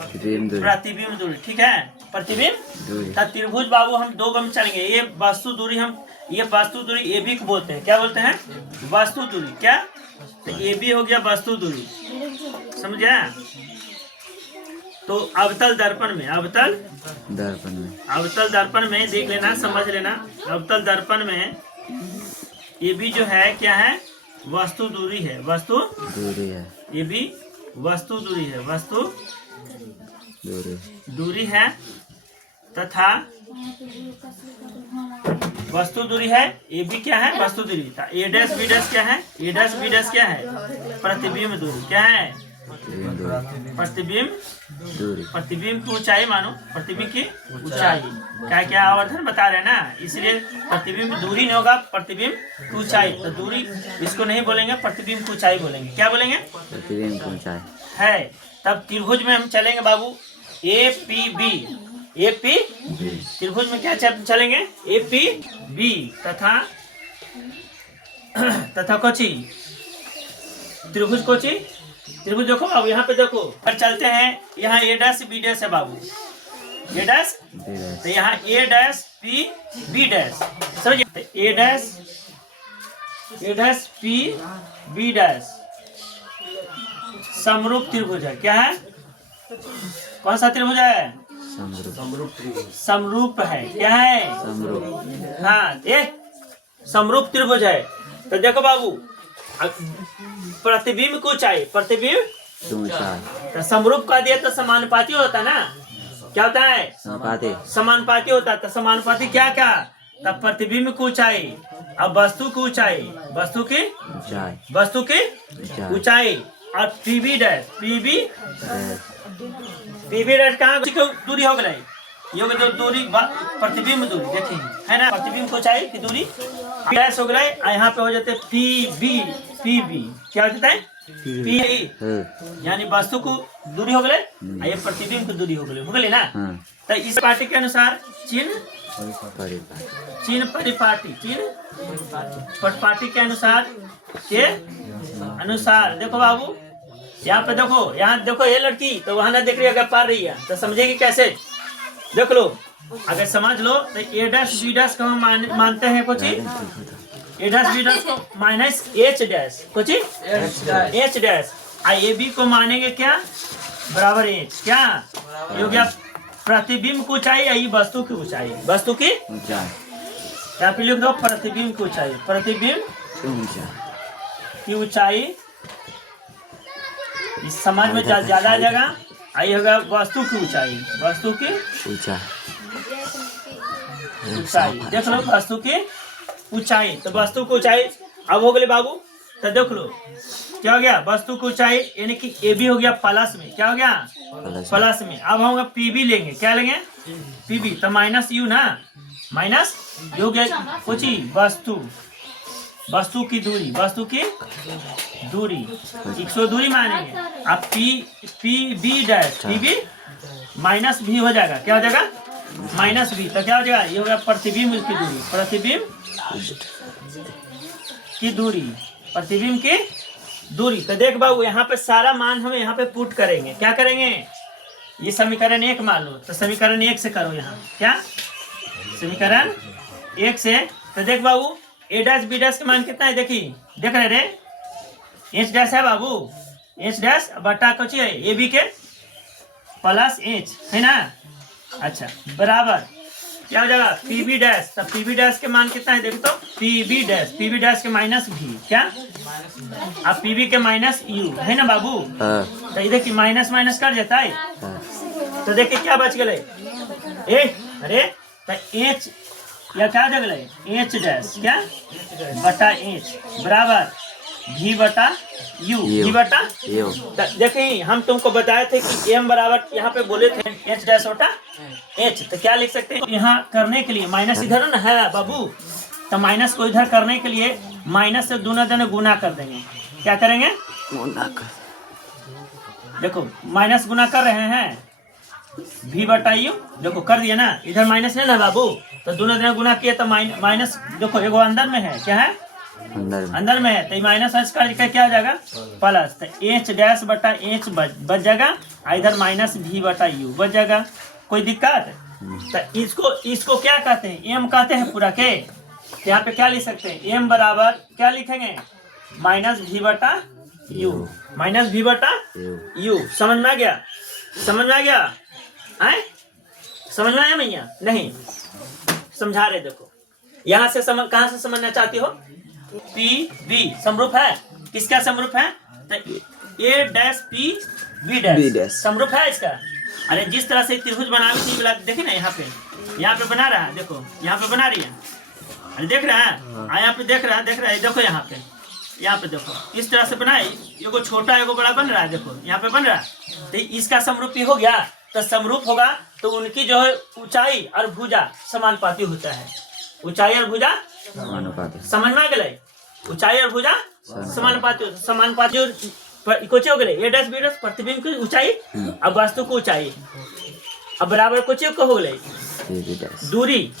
प्रतिबिंब दूरी, ठीक है, प्रतिबिंब। तो त्रिभुज बाबू हम दो गम चलेंगे। ये वस्तु दूरी, हम ये वस्तु दूरी ए बी को बोलते हैं। क्या बोलते हैं? वस्तु दूरी। क्या? तो ए बी हो गया वस्तु दूरी, समझे? तो अवतल दर्पण में, अवतल दर्पण में देख लेना, समझ लेना। अवतल दर्पण में ये भी जो है क्या है? वस्तु दूरी है, वस्तु दूरी है। ये भी वस्तु दूरी है, वस्तु दूरी है। तथा वस्तु दूरी है, ये भी क्या है? वस्तु दूरी। ए डैश बी डैश क्या है? ए डैश बी डैश क्या है? प्रतिबिंब दूरी। क्या है? प्रतिबिंब दूरी। प्रतिबिंब की ऊंचाई मानो, प्रतिबिंब की ऊंचाई। क्या क्या आवर्धन बता रहे हैं ना, इसलिए प्रतिबिंब दूरी नहीं होगा, प्रतिबिंब की ऊंचाई। तो दूरी इसको नहीं बोलेंगे, प्रतिबिंब की ऊंचाई बोलेंगे। क्या बोलेंगे? प्रतिबिंब की ऊंचाई है। तब त्रिभुज में हम चलेंगे बाबू A P B. A P त्रिभुज में क्या चलेंगे? ए पी बी तथा कोची त्रिभुज, कोची त्रिभुज। देखो अब यहाँ पे देखो, पर चलते हैं। यहाँ ए डैश बी डैश है बाबू, ए डैश। तो यहाँ ए डैश पी बी डैश, समझिए। ए डैश पी बी डैश समरूप त्रिभुज है। क्या है? कौन सा त्रिभुज है? समरूप है। क्या है? समरूप। हाँ, एक समरूप त्रिभुज है। तो देखो बाबू, प्रतिबिंब को चाहिए, प्रतिबिंब तो समरूप का दिया तो समानुपाती होता ना। क्या होता है? समानुपाती होता। तो समानुपाती क्या क्या? तब प्रतिबिंब को ऊंचाई, अब वस्तु की ऊंचाई, वस्तु की ऊंचाई। और पीबी डैश, पीबी डैश कहाँ दूरी हो गई? ये हो गई दूरी, प्रतिबिंब दूरी, देखिए है ना, प्रतिबिंब की ऊंचाई की दूरी डैश हो गई। यहाँ पे हो जाते पीबी। क्या हो जाता है? पी, यानी वस्तु को दूरी हो गई, ये प्रतिबिंब की दूरी हो गई ना। तो इस पार्टी के अनुसार चिन्ह परिपाटी के अनुसार देखो बाबू, यहाँ पे देखो, यहाँ देखो ये लड़की तो वहां ना देख रही है, अगर पार रही है तो समझेगी कैसे? देख लो, अगर समझ लो तो ए डैश बी डैश को हम मानते हैं कुछ ए डैश बी डैश को माइनस एच डैश, कुछ एच डैश। ए बी को मानेंगे क्या? बराबर एच। क्या ये हो गया? प्रतिबिंब की ऊंचाई, यही वस्तु की ऊंचाई, वस्तु की ऊंचाई। यहाँ पे लिख दो प्रतिबिंब की ऊंचाई, प्रतिबिंब की ऊंचाई। इस समाज में ज्यादा जगह आई होगा वस्तु की ऊंचाई, वस्तु की ऊंचाई। देख लो वस्तु की ऊंचाई। तो वस्तु की ऊंचाई अब हो गई बाबू। तो देख लो क्या हो गया? वस्तु की ऊंचाई यानी कि ए बी हो गया प्लस में। क्या हो गया? प्लस में। अब हम पीबी लेंगे। क्या लेंगे? पीबी। तो माइनस यू ना, माइनस यू हो गया कुछ वस्तु की दूरी, वस्तु की दूरी 100 दूरी मानेंगे। अब P B dash, P B minus भी हो जाएगा। क्या हो जाएगा? माइनस भी। तो क्या हो जाएगा? ये हो गया प्रतिबिंब की दूरी, प्रतिबिंब की दूरी, प्रतिबिंब की दूरी। तो देख बाबू, यहाँ पे सारा मान हम यहाँ पे पुट करेंगे। क्या करेंगे? ये समीकरण 1 मान लो, तो समीकरण 1 से करो यहाँ। क्या? समीकरण 1 से। तो देख बाबू, ए डैश बी डैश का मान कितना है? देखिए, देख रहे रे, एच डैश है बाबू, एच डैश बटा कुछ है ए बी के प्लस एच, है ना। अच्छा, बराबर क्या हो जाएगा? P B dash. तब पी बी डैश के मान कितना है? देखो तो पी बी डैश के माइनस भी। क्या? अब पी बी के माइनस यू, है ना बाबू। तो ये देखिए माइनस माइनस कर जाता है। तो देखिए क्या बच गए? अरे तो एच या क्या हो गए? एच डैश क्या बटा एच बराबर भी बटा यू, भी बटा यू। देखिए हम तुमको बताए थे कि एम बराबर, यहाँ पे बोले थे एच डैश बटा एच। तो क्या लिख सकते हैं? यहाँ करने के लिए माइनस इधर ना है बाबू, तो माइनस को इधर करने के लिए माइनस से दूना गुना कर देंगे। क्या करेंगे? देखो माइनस गुना कर रहे हैं, भी बटा यू। देखो कर दिया ना, इधर माइनस है ना बाबू, तो दूना गुना किए तो माइनस। देखो एगो अंदर में है, क्या है? अंदर में है, तो माइनस एच का क्या हो जाएगा प्लस, तो एच डैश बटा एच बच जाएगा, इधर माइनस भी बटा यू बच जाएगा। कोई दिक्कत? तो इसको क्या कहते हैं, एम कहते हैं पूरा के। यहाँ पे क्या लिख सकते हैं, एम बराबर क्या लिखेंगे, माइनस भी बटा यू, माइनस भी बटा यू। समझ में आ गया? समझ में आ गया? आए समझ में आया भैया? नहीं समझा रहे, देखो यहाँ से कहाँ से समझना चाहती हो? पी बी समरूप है, किसका समरूप है? तो ए डैश पी बी डैश समरूप है इसका। अरे जिस तरह से त्रिभुज बना रही थी, देखिए ना यहाँ पे बना रहा है, देखो यहाँ पे बना रही है, अरे देख रहा है, यहाँ पे देख रहा है, देखो यहाँ पे देखो इस तरह से बनाए, एगो छोटा एगो बड़ा बन रहा है, देखो यहाँ पे बन रहा है। तो इसका समरूपी हो गया, तो समरूप होगा तो उनकी जो है ऊंचाई और भुजा समानुपाती होता है। ऊंचाई और भुजा समझ में आ गए? ऊंचाई और भुजा समानुपाती, समानुपाती कोचे हो गए, ए डैश बी डैश प्रतिबिंब की ऊंचाई अब वस्तु की ऊंचाई अब बराबर कोचे को हो गए दूरी,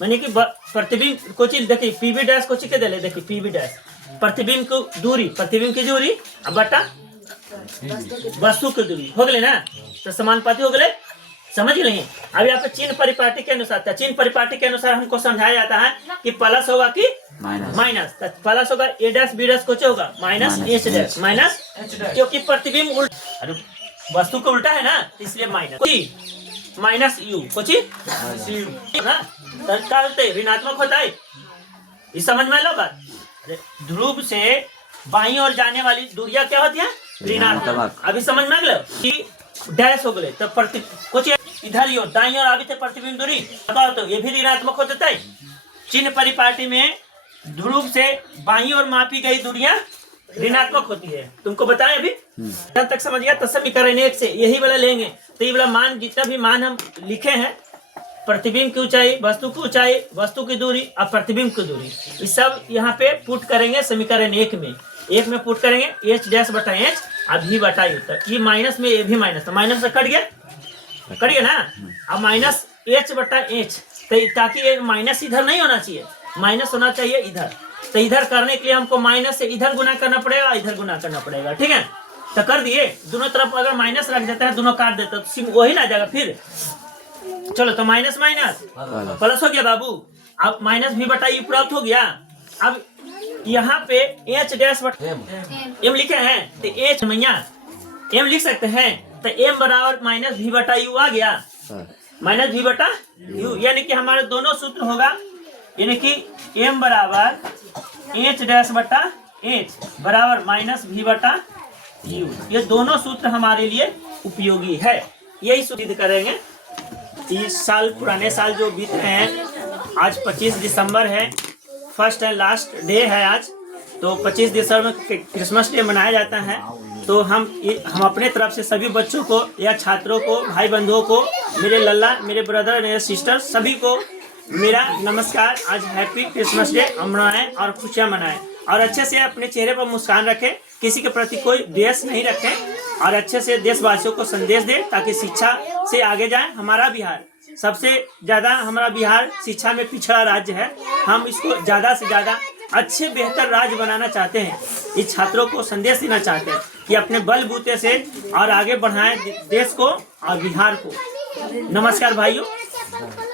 माने कि प्रतिबिंब कोची देखिए पीबी डैश कोची के दे, देखिए पीबी डैश प्रतिबिंब की दूरी, प्रतिबिंब की दूरी अब बटा वस्तु की दूरी हो गए ना, तो समानुपाती हो गए। समझ गए? अब यहाँ पे चिन्ह परिपाटी के अनुसार था, चिन्ह परिपाटी के अनुसार हमको समझाया जाता है कि प्लस होगा कि माइनस। प्लस होगा ए डैश बी डैश कुछ होगा माइनस एच डैश माइनस, क्योंकि प्रतिबिंब उल्टा, अरे वस्तु को उल्टा है ना, इसलिए माइनस माइनस यू कुछ ऋणात्मक होता है। इस समझ में लो बात? ध्रुव से बाईं ओर जाने वाली दूरियां क्या होती है? ऋणात्मक। अभी समझ में आ गया कि डैश हो गए तो कुछ इधर ही हो, दाईं ओर अभी थे प्रतिबिंब दूरी, तो ये भी ऋणात्मक हो जाता है। चिन्ह परिपाटी में ध्रुव से बाईं ओर मापी गई दूरियां ऋणात्मक होती है, तुमको बताया अभी। जब तक समझ गया तो समीकरण 1 से यही वाला लेंगे, तो ये वाला मान जितना भी मान हम लिखे हैं, प्रतिबिंब की ऊंचाई, वस्तु की ऊंचाई, वस्तु की दूरी और प्रतिबिंब की दूरी, ये सब यहाँ पे पुट करेंगे समीकरण 1 में। 1 में पुट करेंगे एच डैश बटा एच अभी बटा यू, ये माइनस में ये भी माइनस, तो माइनस से कट गया ना। अब माइनस एच बटा एच, ताकि माइनस इधर नहीं होना चाहिए, माइनस होना चाहिए इधर। तो इधर करने के लिए हमको माइनस से इधर गुना करना पड़ेगा, इधर गुना करना पड़ेगा, ठीक है। तो कर दिए, दोनों तरफ अगर माइनस रख देता है, दोनों काट देता है तो वही ना जाएगा फिर। चलो तो माइनस माइनस प्लस हो गया बाबू। अब माइनस भी बटा यू प्राप्त हो गया। अब यहाँ पे एच डैश बटा एम लिखे हैं, तो एच मैया एम लिख सकते हैं, तो एम बराबर माइनस भी बटा यू आ गया, माइनस भी बटा यू, यानी कि हमारे दोनों सूत्र होगा, यानी कि एम बराबर एच डैश बटा एच बराबर माइनस भी बटा यू। ये दोनों सूत्र हमारे लिए उपयोगी है, यही सूत्र करेंगे। 30 साल पुराने साल जो बीत रहे हैं, आज 25 दिसंबर है, फर्स्ट एंड लास्ट डे है आज, तो 25 दिसंबर क्रिसमस डे मनाया जाता है। तो हम अपने तरफ से सभी बच्चों को या छात्रों को, भाई बंधुओं को, मेरे लल्ला, मेरे ब्रदर, मेरे सिस्टर, सभी को मेरा नमस्कार। आज हैप्पी क्रिसमस डे मनाएं और खुशियाँ मनाएं, और अच्छे से अपने चेहरे पर मुस्कान रखें, किसी के प्रति कोई द्वेष नहीं रखें, और अच्छे से देशवासियों को संदेश दें ताकि शिक्षा से आगे जाए। हमारा बिहार सबसे ज़्यादा, हमारा बिहार शिक्षा में पिछड़ा राज्य है, हम इसको ज़्यादा से ज़्यादा अच्छे बेहतर राज्य बनाना चाहते हैं। इस छात्रों को संदेश देना चाहते हैं कि अपने बलबूते से और आगे बढ़ाएं देश को और बिहार को। नमस्कार भाइयों।